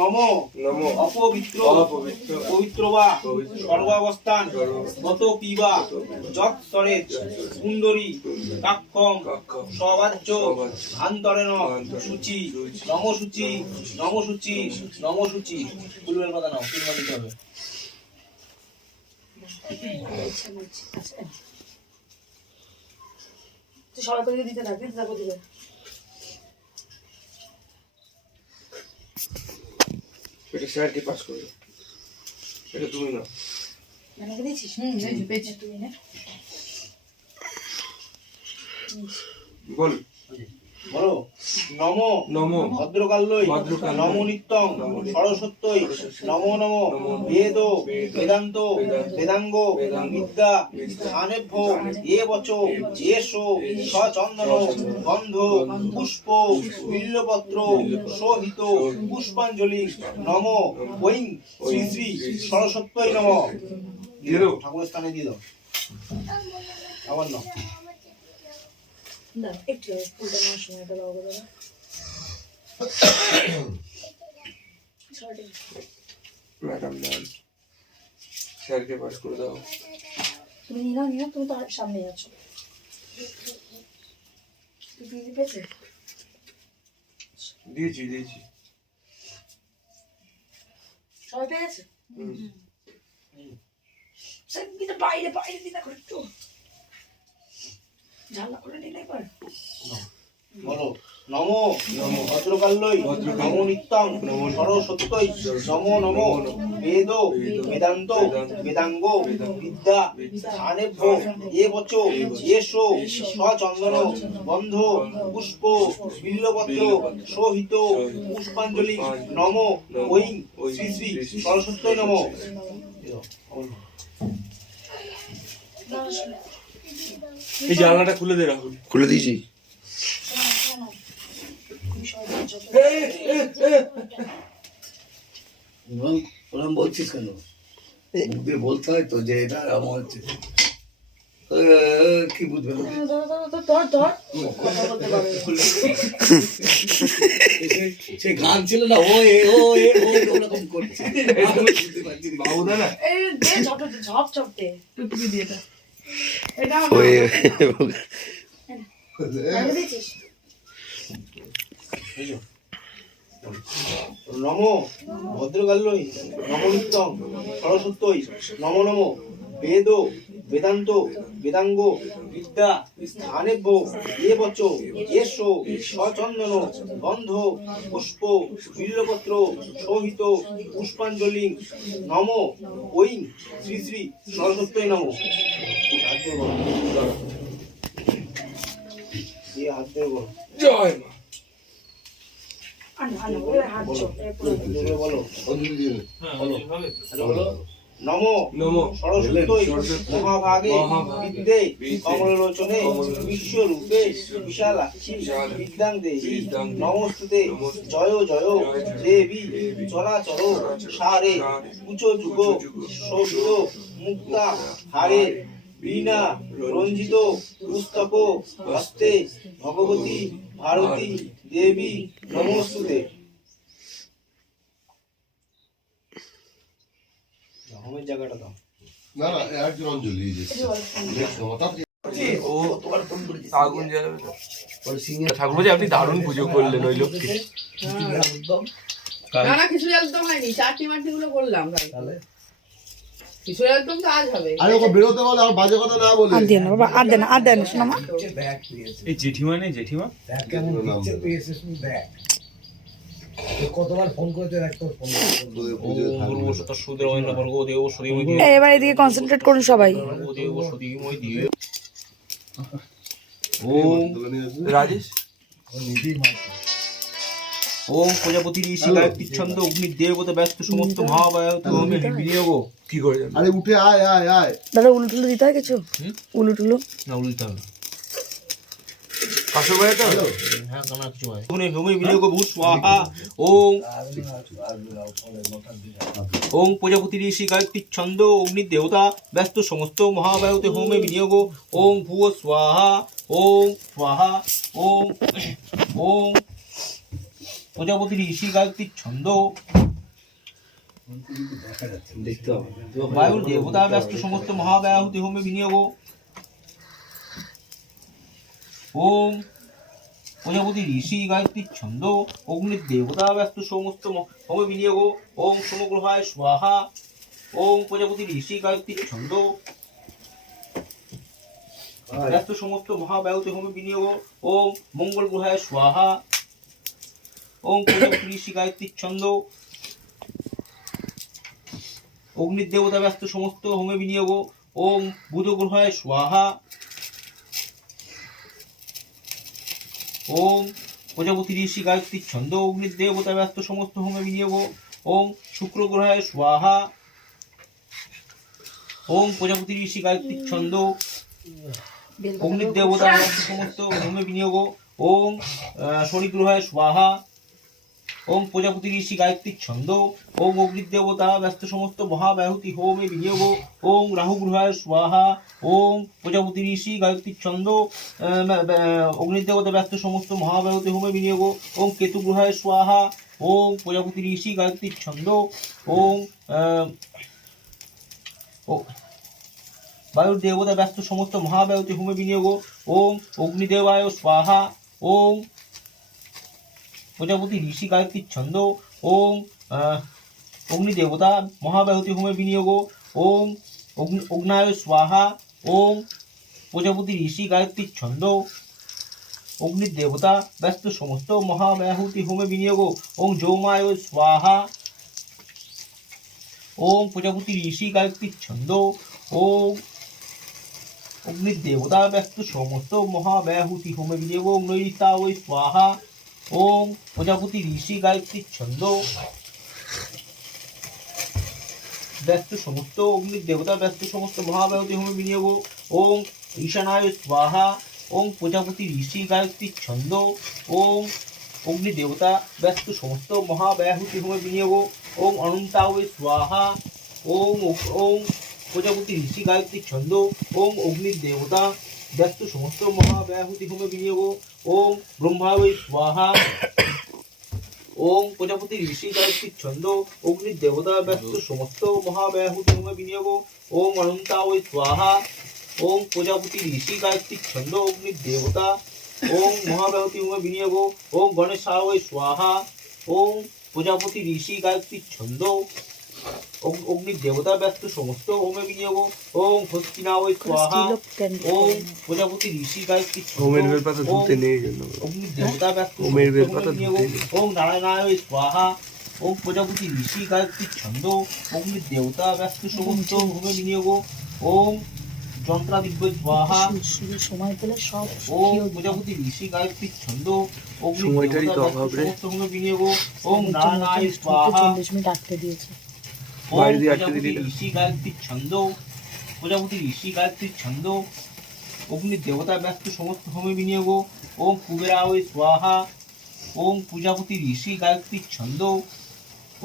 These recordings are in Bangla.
নম অপবিত্র পবিত্র বা সর্বাবস্থান গত পিবা যৎ সরেজ কুণ্ডরী কাক্ষম সবাজ্য আন্তরেণ সূচি নমসূচি নমসূচি নমসূচি। ফুলবের কথা নাও, ফুলবা দিতে হবে। সবাই করে দিতে থাকবে, যাবো দিবে। এটা স্যারকে পাস করো, এটা তুমি না মানে দিয়েছিস? পেয়েছি, তুমি না বল বলো। নম ভদ্রকাল্যই নম নিত্যং সরস্বত্যই নম নম বেদ বেদান্ত বেদাঙ্গ বিদ্যা স্থানেভ্য এ বচ এষ সচন্দন গন্ধ পুষ্প বিল্লপত্র সহিত পুষ্পাঞ্জলি নম ঐং শ্রী শ্রী সরস্বত্যই নম। দিয়ে দাও, ঠাকুরের স্থানে দিয়ে দাও। আবার নাও। না, একটু ফুলটা নেওয়ার সময়টা দাও দাদা। ম্যাডাম ম্যাম স্যারকে পাস করে দাও। তুমি নিয়ে তুমি তো সামনেই আছো। দিদি পেয়েছে? দিয়েছি সবাই পেয়েছে? বাইরে বাইরে দিদা করে একটু ঝাল্লা করে নিলে একবার। বলো। নম ভদ্রকাল্যই নম নিত্যং সরস্বত্যই নম নম বেদ বেদান্ত বেদাঙ্গ বিদ্যা স্থানেভ্য এ বচ এষ সচন্দন গন্ধ পুষ্প বিল্লপত্র সহিত পুষ্পাঞ্জলি নম ঐং শ্রী শ্রী সরস্বত্যই নম। এই জানলাটা খুলে দে রাহুল। খুলে দিয়েছি। ওরকম বলছিস কেন? মুখ দিয়ে বলতে হয় তো যে এটা আমার হচ্ছে, কি বুঝবে? সে গান ছিল না, ও এ ও এ ওরকম করছে। বুঝতে পারছি বাবু দাদা ঝপ ঝপটে টুকরি দিয়ে দাও। এটা দিয়েছিস? নম ভদ্রকাল্যই নম নিত্যং সরস্বত্যই নম নম বেদ বেদান্ত বেদাঙ্গ বিদ্যা স্থানেভ্য এ বচ এষ সচন্দন গন্ধ পুষ্প বিল্লপত্র সহিত পুষ্পাঞ্জলি নম ঐং শ্রী শ্রী সরস্বত্যই নম। হাত দিয়ে বলো। জয় মা। নম সরস্বত্যই মহাভাগে বিদ্যে কমলোচনে বিশ্বরূপে বিশালাক্ষী বিদ্যাং দেহি নমস্তুতে জয় জয় দেবী চরাচর সারে উচ্চ যুগ শোভিত মুক্তা হারে বীণা রঞ্জিত পুস্তক হস্তে ভগবতী ভারতী দেবী নমস্তুতে। হোমের জায়গাটা দাও। না না একজন অঞ্জলি ও আগুন জ্বালাবে ঠাকুর। আপনি দারুণ পুজো করলেন ওই লোককে। না খিচুড়ি একদম হয়নি, চাটনি মাটনি গুলো করলাম ভাই। খিচুড়ি একদম তো আজ হবে। আরে ওকে বেরোতে বলে, আর বাজে কথা না বলে। আর দেন বাবা, আর দেন শোনো মা। এই জেঠিমা নেই, জেঠিমা কতবার ফোন করেছে এবার এদিকে কনসেন্ট্রেট করুন সবাই। রাজেশ ওম প্রজাপতি ঋষি গায়ত্রী ছন্দ অগ্নি দেবতা ব্যস্ত সমস্ত মহাবায়ু বিনিয়োগ। কি করে জানো? আরে উঠে আয় আয় আয়। দাদা উলুটুলু দিতে হয় কিছু? উলুটুলু না উল্টা হবে। কাশো বাড়াতে হবে? হ্যাঁ কানা কিছু হয়। হোমে বিনিয়োগ ভূত স্বাহা। ওম ওম প্রজাপতি ঋষি গায়ত্রী ছন্দ অগ্নি দেবতা ব্যস্ত সমস্ত মহাবায়ুতে হোমে বিনিয়োগ। ওম ভুব স্বাহা ওম স্বাহা ওম ওম প্রজাপতি ঋষি গায়ত্রী ছন্দ দেখা যাচ্ছে না। দেখতে হবে বায়ুর দেবতা ব্যস্ত সমস্ত মহাব্যাহুতি হোমে বিনিয়োগ। ওম প্রজাপতি ঋষি গায়ত্রী ছন্দ অগ্নির দেবতা ব্যস্ত সমস্ত হোমে বিনিয়োগ। ওম সমগ্রহায় স্বাহা। ওম প্রজাপতি ঋষি গায়ত্রী ছন্দ ব্যস্ত সমস্ত মহাব্যাহুতি হোমে বিনিয়োগ। ওম মঙ্গল গ্রহায় স্বাহা। ওম প্রজাপতি ঋষি গায়ত্রী ছন্দ অগ্নির দেবতা ব্যস্ত সমস্ত হোমে বিনিয়োগ। ওম বুধ গ্রহায় স্বাহা। ওম প্রজাপতি ঋষি গায়ত্রী ছন্দ অগ্নির দেবতা ব্যস্ত সমস্ত হোমে বিনিয়োগ। ওম শুক্র গ্রহায় স্বাহা। ওম প্রজাপতি ঋষি গায়ত্রী ছন্দ অগ্নির দেবতা ব্যস্ত সমস্ত হোমে বিনিয়োগ। ওম শনি গ্রহায় স্বাহা। ওম প্রজাপতি ঋষি গায়ত্রী ছন্দ ওম অগ্নির দেবতা ব্যস্ত সমস্ত মহাব্যাহুতি হোমে বিনিয়োগ। ওম রাহু গ্রহায় স্বাহা। ওম প্রজাপতি ঋষি গায়ত্রী ছন্দ অগ্নির দেবতা ব্যস্ত সমস্ত মহাব্যাহুতি হোমে বিনিয়োগ। ওম কেতু গ্রহায় স্বাহা। ওম প্রজাপতি ঋষি গায়ত্রী ছন্দ ওম বায়ুর দেবতা ব্যস্ত সমস্ত মহাব্যাহুতি হোমে বিনিয়োগ। ওম অগ্নিদেবায় স্বাহা। ওম প্রজাপতি ঋষি গায়ত্রী ছন্দ ওম অগ্নিদেবতা মহাব্যাহুতি হোমে বিনিয়োগ। ওম অগ্নায় স্বাহা। ওম প্রজাপতি ঋষি গায়ত্রী ছন্দ অগ্নির দেবতা ব্যস্ত সমস্ত মহাব্যাহুতি হোমে বিনিয়োগ। ওম যৌমায় স্বাহা। ওম প্রজাপতি ঋষি গায়ত্রী ছন্দ ওম অগ্নির দেবতা ব্যস্ত সমস্ত মহাব্যাহুতি হোমে বিনিয়োগ। ওম নৈরিতায় স্বাহা। ওম প্রজাপতি ঋষি গায়ত্রী ছন্দ ব্যস্ত সমস্ত অগ্নির দেবতা ব্যস্ত সমস্ত মহাব্যাহুতি হোমে বিনিয়োগ। ওম ঈশানায় স্বাহা। ওম প্রজাপতি ঋষি গায়ত্রী ছন্দ ওম অগ্নি দেবতা ব্যস্ত সমস্ত মহাব্যাহুতি হোমে বিনিয়োগ। ওম অনন্তায় স্বাহা। ওম ওম প্রজাপতি ঋষি গায়ত্রী ছন্দ ওম অগ্নির দেবতা ব্যস্ত সমস্ত মহাব্যাহুতি হোমে বিনিয়োগ। ওম ব্রহ্মায় স্বাহা। ওম প্রজাপতি ঋষি গায়ত্রী ছন্দ অগ্নির দেবতা ব্যস্ত সমস্ত মহাব্যাহুতি হোমে বিনিয়োগ। ওম অনন্তায় স্বাহা। ওম প্রজাপতি ঋষি গায়ত্রী ছন্দ অগ্নির দেবতা ওম মহাব্যাহুতি হোমে বিনিয়োগ। ওম গণেশায় স্বাহা। ওম প্রজাপতি ঋষি গায়ত্রী ছন্দ অগ্নির দেবতা ব্যস্ত সমস্ত হোমে বিনিয়োগ। ওম হস্তিনায় স্বাহা। ওম প্রজাপতি ঋষি গায়ত্রী হোমের বেলপাতা ধুতে নেই জন্য অগ্নির দেবতা ব্যস্ত হোমের সমস্ত বেলপাতা হোমে বিনিয়োগ। ধুতে নেই। ওম নারায়ণায় স্বাহা। ওম প্রজাপতি ঋষি গায়ত্রী ছন্দ অগ্নির দেবতা ব্যস্ত সমস্ত হোমে বিনিয়োগ। ওম যন্ত্রাদিব্য স্বাহা। সময় পেলে সব ওম প্রজাপতি ঋষি গায়ত্রী ছন্দ অগ্নির সময়টারই দেবতা তো ব্যস্ত অভাব রে। সমস্ত হোমে বিনিয়োগ। ওম নারায়ণায় স্বাহা। 40 মিনিট আটকে দিয়েছে। ওম বাইরে দিয়ে আটকে প্রজাপতি দিলি না। ঋষি গায়ত্রী ছন্দ প্রজাপতি ঋষি গায়ত্রী ছন্দ অগ্নির দেবতা ব্যস্ত সমস্ত হোমে বিনিয়োগ। ওম কুবেরায় স্বাহা। ওম প্রজাপতি ঋষি গায়ত্রী ছন্দ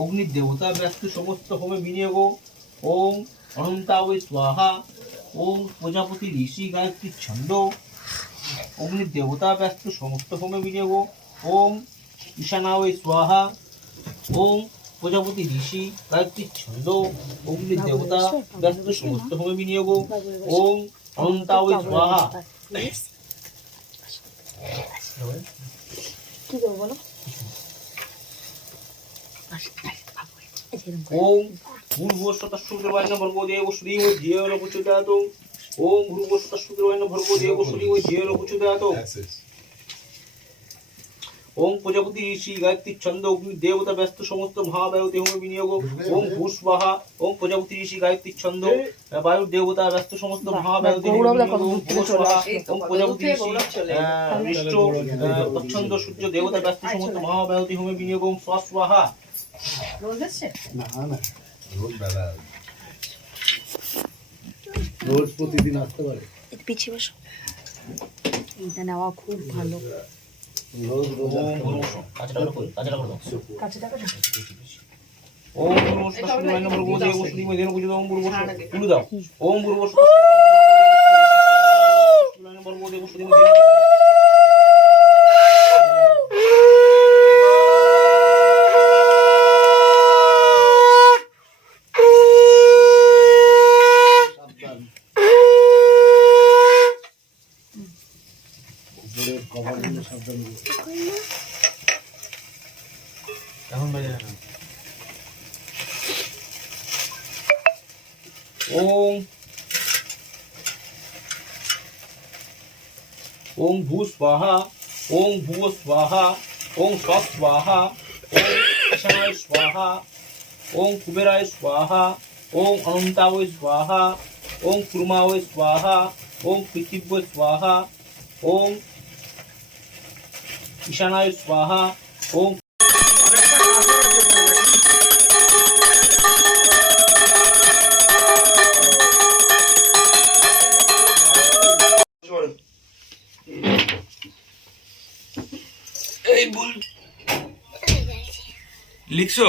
অগ্নির দেবতা ব্যস্ত সমস্ত হোমে বিনিয়োগ। ওম অনন্তায় স্বাহা। ওম প্রজাপতি ঋষি গায়ত্রী ছন্দ অগ্নির দেবতা ব্যস্ত সমস্ত হোমে বিনিয়োগ। ওম ঈশানায় স্বাহা। ওম প্রজাপতি ঋষি গায়ত্রী ছন্দ অগ্নির দেবতা ব্যস্ত সমস্ত হোমে বিনিয়োগ। ওম অনন্তায় স্বাহা। কি করবো বলো? ওম ভূর্ভুবস্বতঃসূর্যবায় ভর্গো দেব শ্রীম জ্যেয় প্রচোদয়াৎ। ওম ভূর্ভুবস্বতঃসূর্যবায় ভর্গো দেব শ্রীম জ্যেয় প্রচোদয়াৎ। ওম প্রজাপতি ঋষি গায়ত্রী ছন্দ অগ্নি দেবতা ব্যস্ত সমস্ত মহাব্যাহুতি হোমে বিনিয়োগ। ওম ভূস্বাহা। ওম প্রজাপতি ঋষি গায়ত্রী ছন্দ বায়ুর দেবতা ব্যস্ত সমস্ত মহাব্যাহুতি হোমে বিনিয়োগ। ওম ভূস্বাহা। ওম প্রজাপতি ঋষি ঋষ্ট প্রচ্ছন্দ সূর্য দেবতা ব্যস্ত সমস্ত মহাব্যাহুতি হোমে বিনিয়োগ। ওম স্বাহা। রোজ এসছে? না না রোজ বেলা রোজ প্রতিদিন আসতে পারে একটু পিছিয়ে বসো। এটা নেওয়া খুব ভালো। রোজ রোজ কাছে টাকা ওম ভূর্ভুবস্বতঃসূর্যবায় ভর্গো দেব শ্রীম জ্যেয় প্রচোদয়াৎ। ওম ভূর্ভুবস্বতঃ তুলে দাও। ওম ভূর্ভুবস্বতঃ ভর্গো দেব শ্রীম জ্যেয় এখন বাজে না ওং ওং ভূ স্বাহা ওং ভুব স্বাহা ওং স্ব স্বাহা ওং ঈশানায় স্বাহা ওং কুবেরায় স্বাহা ওং অনন্তায় স্বাহা ওং কুর্মায় স্বাহা ওং পৃথিব্য স্বাহা ওং ঈশানায় স্বাহা ওং এই ভুল লিখছো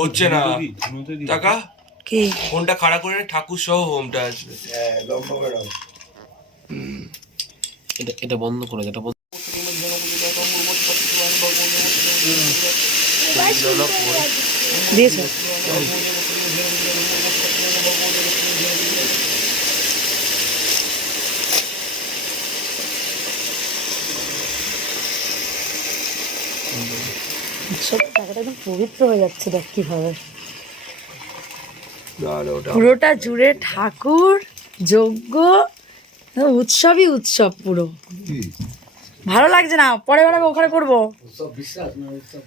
হচ্ছে না টাকা কি ফোনটা খাড়া করে ঠাকুর সহ হোমটা আসবে। এটা বন্ধ করে এটা বন্ধ দিয়েছো? সব জায়গাটা একদম পবিত্র হয়ে যাচ্ছে, দেখ কিভাবে পুরোটা জুড়ে ঠাকুর যজ্ঞ, উৎসবই উৎসব পুরো। ভালো লাগছে না? পরে বেড়াবে ওখানে করবো। সব বিশ্বাস না সব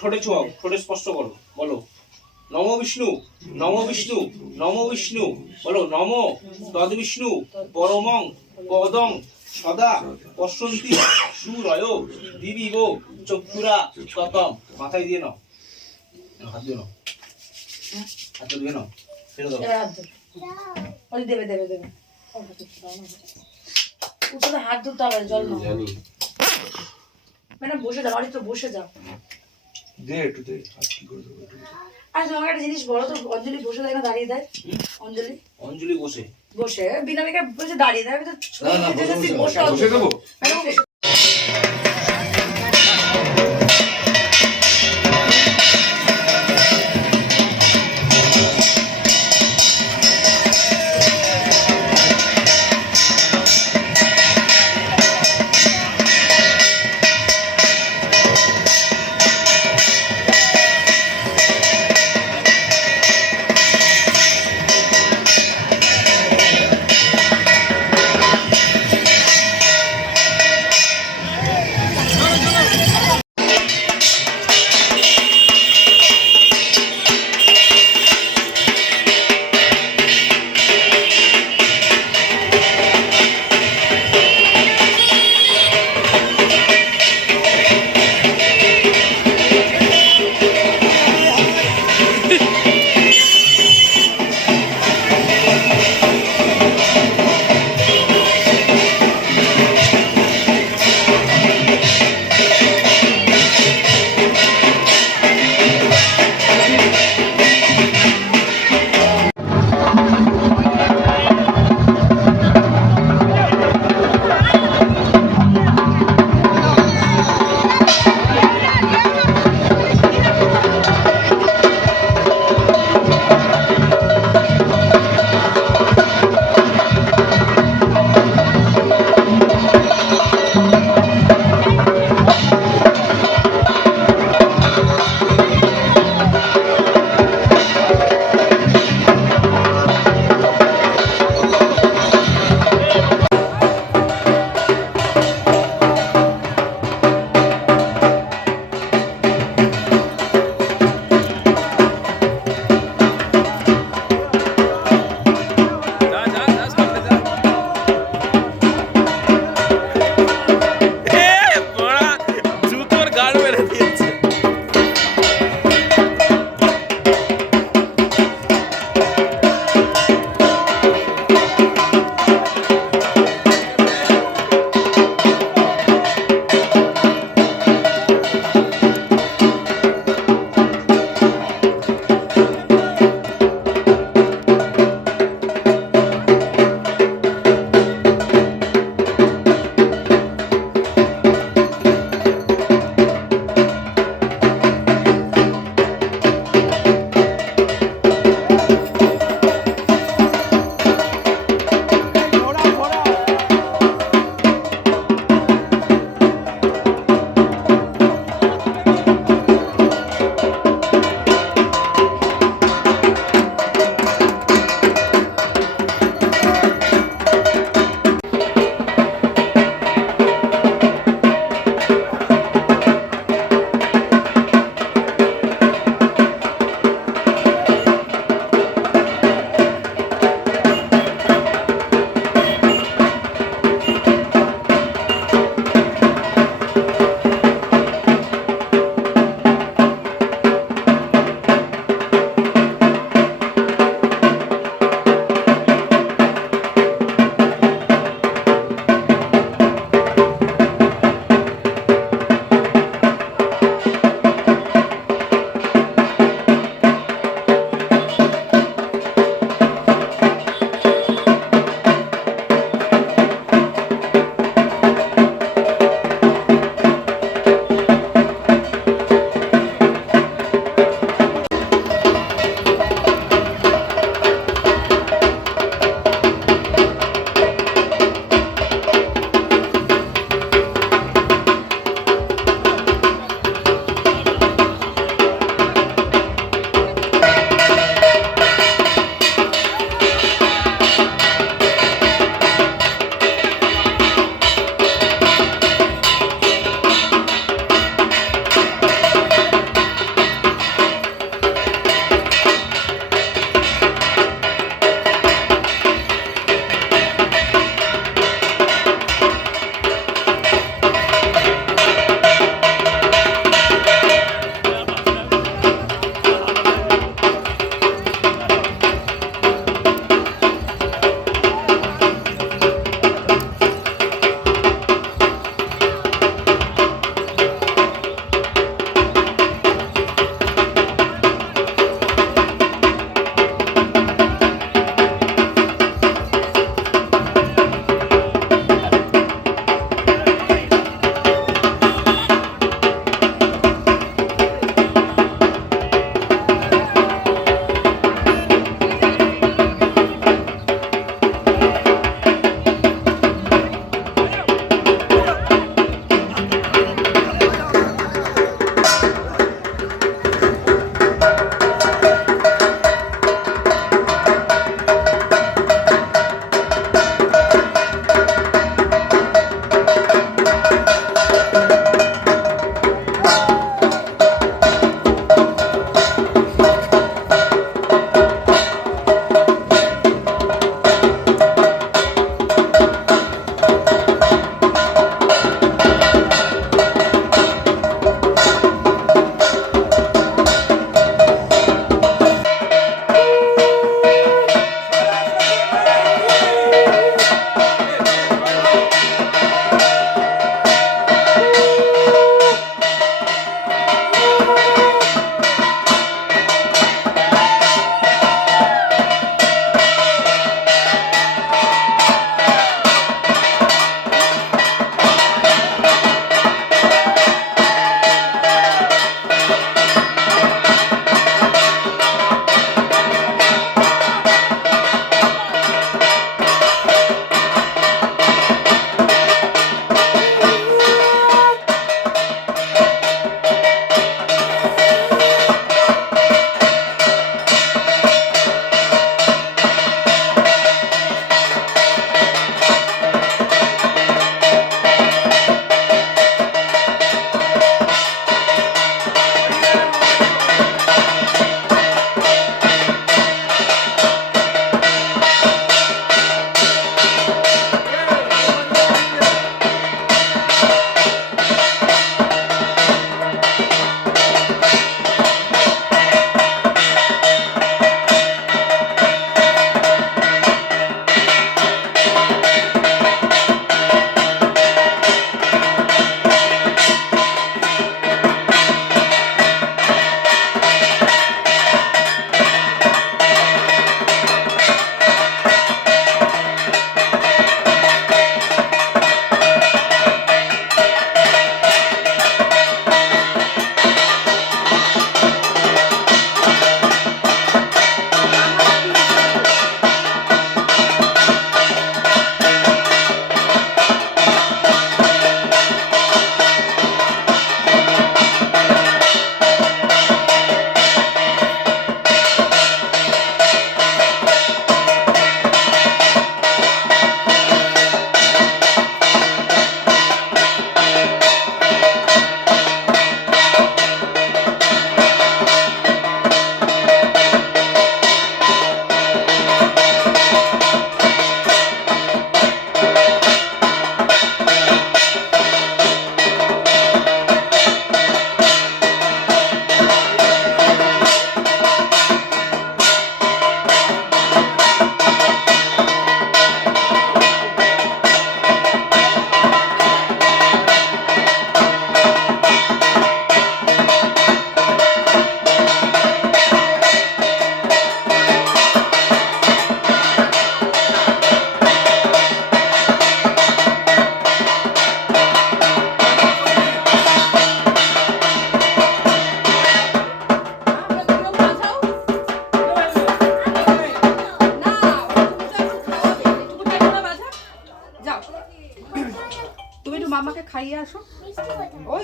ঠোঁটে ছোঁয়াও, ঠোঁটে স্পষ্ট করো, বলো নমো বিষ্ণু, নমো বিষ্ণু, নমো বিষ্ণু, বলো নমো তদ বিষ্ণু পরমং পদং সদা পশ্যন্তি সুরয় দিবিব চক্ষুরা ততম। মাথায় দিয়ে নাও, হাত দিয়ে নাও, হাত দিয়ে নাও, ফেলে দাও। দেবে দেবে দেবে উঠে হাত ধুতে হবে, জল নাও। জানি ম্যাডাম বসে যাও, অরিত্র বসে যাও। দে একটু দে, হাত কি করে দেবো একটু। আর তোমাকে একটা জিনিস বলো তো, অঞ্জলি বসে দেয় না দাঁড়িয়ে দেয়? অঞ্জলি অঞ্জলি বসে বসে, বিনা মেঘে বসে দাঁড়িয়ে দেয়। আমি তো না, না, বসে বসে দেবো। ম্যাডাম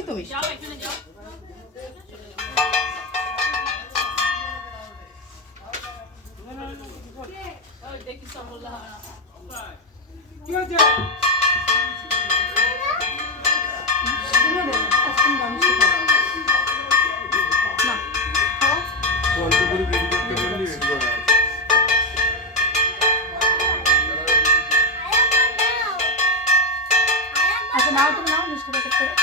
ওই তো মিষ্টি। পঞ্চপুরি রেডি করতে বললি রেডি করা আছে। আচ্ছা নাও, তুমি নাও মিষ্টি প্যাকেট করে।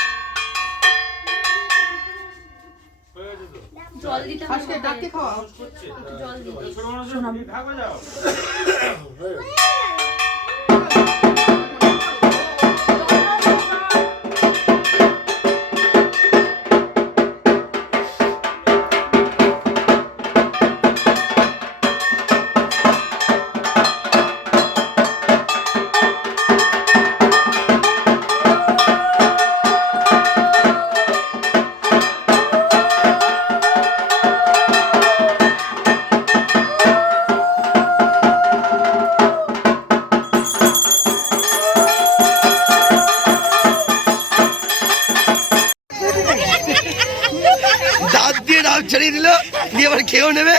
আজকে ডাকতে খাওয়া দাঁত দিয়ে ডাব ছাড়িয়ে দিল, দিয়ে আবার খেয়েও নেবে।